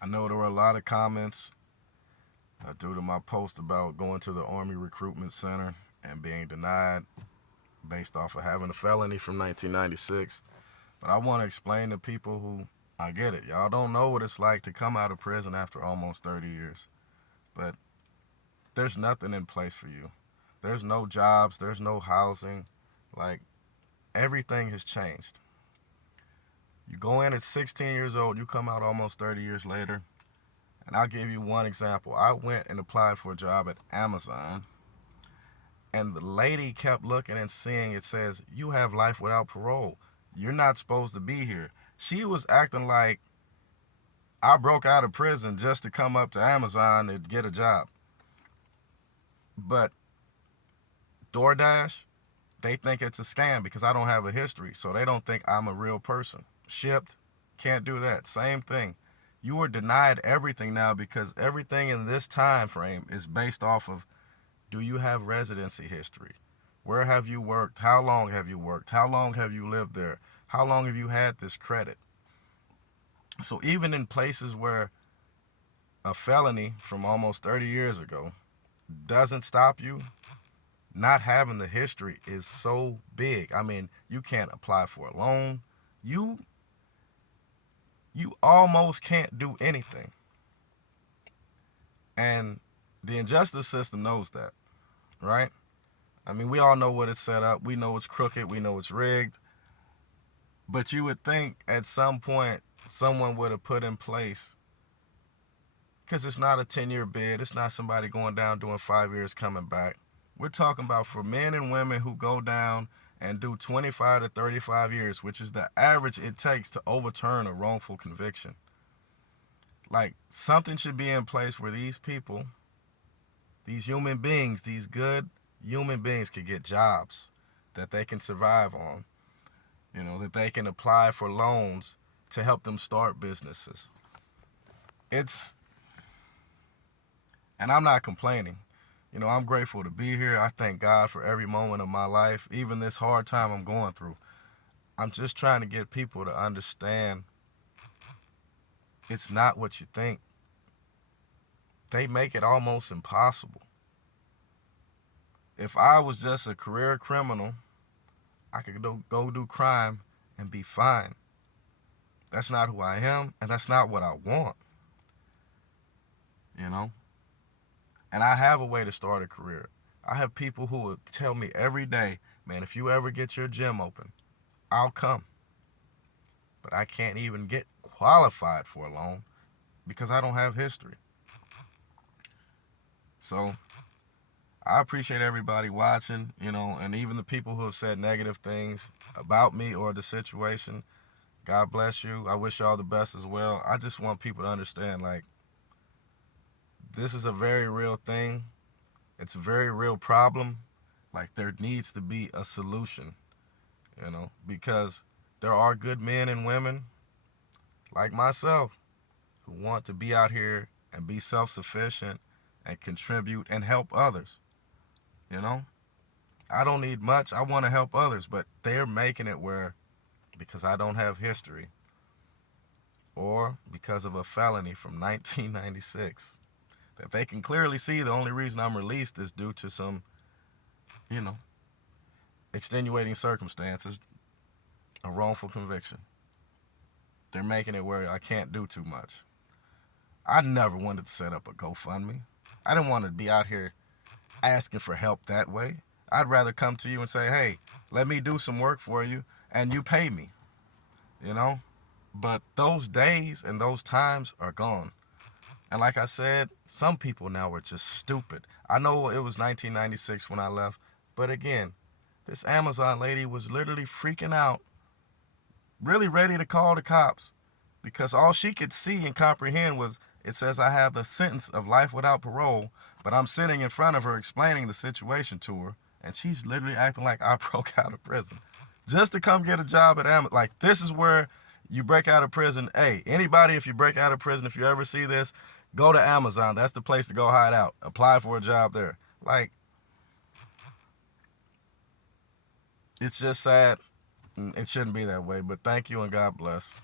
I know there were a lot of comments due to my post about going to the Army Recruitment Center and being denied based off of having a felony from 1996. But I want to explain to people who, I get it, y'all don't know what it's like to come out of prison after almost 30 years. But there's nothing in place for you. There's no jobs, there's no housing. Like, everything has changed. You go in at 16 years old, you come out almost 30 years later. And I'll give you one example. I went and applied for a job at Amazon, and the lady kept looking and seeing it says, "You have life without parole. You're not supposed to be here." She was acting like I broke out of prison just to come up to Amazon and get a job. But DoorDash, they think it's a scam because I don't have a history, so they don't think I'm a real person. Shipped, can't do that. Same thing. You are denied everything now because everything in this time frame is based off of, do you have residency history? Where have you worked? How long have you worked? How long have you lived there? How long have you had this credit? So even in places where a felony from almost 30 years ago doesn't stop you, not having the history is so big. I mean, you can't apply for a loan. You almost can't do anything. And the injustice system knows that, right? I mean, we all know what it's set up. We know it's crooked. We know it's rigged. But you would think at some point someone would have put in place, because it's not a 10-year bid. It's not somebody going down doing 5 years coming back. We're talking about for men and women who go down and do 25 to 35 years, which is the average it takes to overturn a wrongful conviction. Like, something should be in place where these people, these human beings, these good human beings could get jobs that they can survive on, that they can apply for loans to help them start businesses. And I'm not complaining. I'm grateful to be here. I thank God for every moment of my life, even this hard time I'm going through. I'm just trying to get people to understand it's not what you think. They make it almost impossible. If I was just a career criminal, I could go do crime and be fine. That's not who I am, and that's not what I want. And I have a way to start a career. I have people who will tell me every day, man, if you ever get your gym open, I'll come. But I can't even get qualified for a loan because I don't have history. So I appreciate everybody watching, and even the people who have said negative things about me or the situation. God bless you. I wish y'all the best as well. I just want people to understand, like, this is a very real thing. It's a very real problem. Like, there needs to be a solution, because there are good men and women like myself who want to be out here and be self-sufficient and contribute and help others. I don't need much. I want to help others, but they're making it where, because I don't have history or because of a felony from 1996, that they can clearly see the only reason I'm released is due to some, extenuating circumstances, a wrongful conviction. They're making it where I can't do too much. I never wanted to set up a GoFundMe. I didn't want to be out here asking for help that way. I'd rather come to you and say, hey, let me do some work for you and you pay me, But those days and those times are gone. And like I said, some people now are just stupid. I know it was 1996 when I left, but again, this Amazon lady was literally freaking out, really ready to call the cops, because all she could see and comprehend was, it says I have the sentence of life without parole, but I'm sitting in front of her explaining the situation to her, and she's literally acting like I broke out of prison just to come get a job at Amazon. Like, this is where you break out of prison. Hey, anybody, if you break out of prison, if you ever see this, go to Amazon. That's the place to go hide out. Apply for a job there. Like, it's just sad. It shouldn't be that way, but thank you and God bless.